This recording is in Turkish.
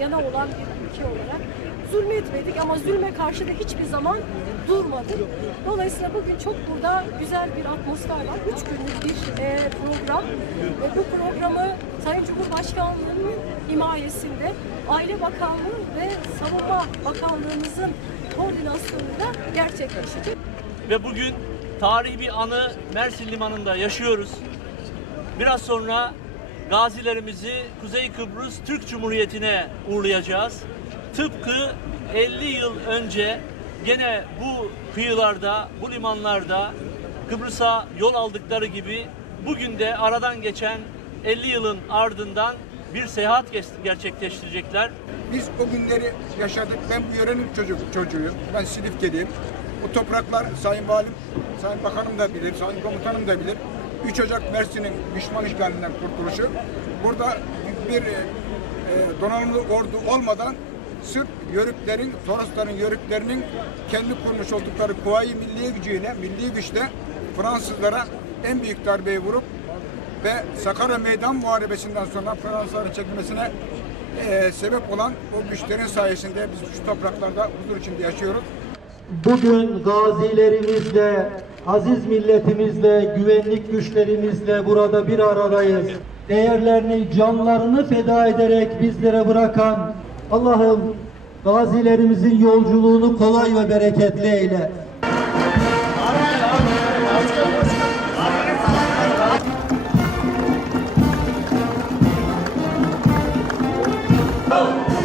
yana olan bir ülke olarak zulmetmedik ama zulme karşı da hiçbir zaman durmadık. Dolayısıyla bugün çok burada güzel bir atmosfer var. Üç günlük bir e, program. Bu programı Sayın Cumhurbaşkanlığı'nın himayesinde Aile Bakanlığı ve Savunma Bakanlığımızın koordinasyonunda gerçekleşecek. ve bugün tarihi bir anı Mersin Limanı'nda yaşıyoruz. Biraz sonra gazilerimizi Kuzey Kıbrıs Türk Cumhuriyeti'ne uğurlayacağız. Tıpkı 50 yıl önce gene bu kıyılarda, bu limanlarda Kıbrıs'a yol aldıkları gibi bugün de aradan geçen 50 yılın ardından bir seyahat gerçekleştirecekler. Biz o günleri yaşadık. Ben bu yörenin çocuk, çocuğuyum. Ben Silifke'liyim. Bu topraklar Sayın Valim, Sayın Bakanım da bilir, Sayın Komutanım da bilir. 3 Ocak Mersin'in düşman işgalinden kurtuluşu. Burada bir e, e, donanımlı ordu olmadan sırf Yörüklerin, Torosların Yörüklerinin kendi kurmuş oldukları Kuvayi Milliye gücüyle, milli güçle Fransızlara en büyük darbeyi vurup ve Sakarya Meydan Muharebesi'nden sonra Fransızların çekilmesine eee, sebep olan o güçlerin sayesinde biz şu topraklarda huzur içinde yaşıyoruz. Bugün gazilerimizle, aziz milletimizle, güvenlik güçlerimizle burada bir aradayız. Değerlerini, canlarını feda ederek bizlere bırakan Allah'ım gazilerimizin yolculuğunu kolay ve bereketli eyle. Oh!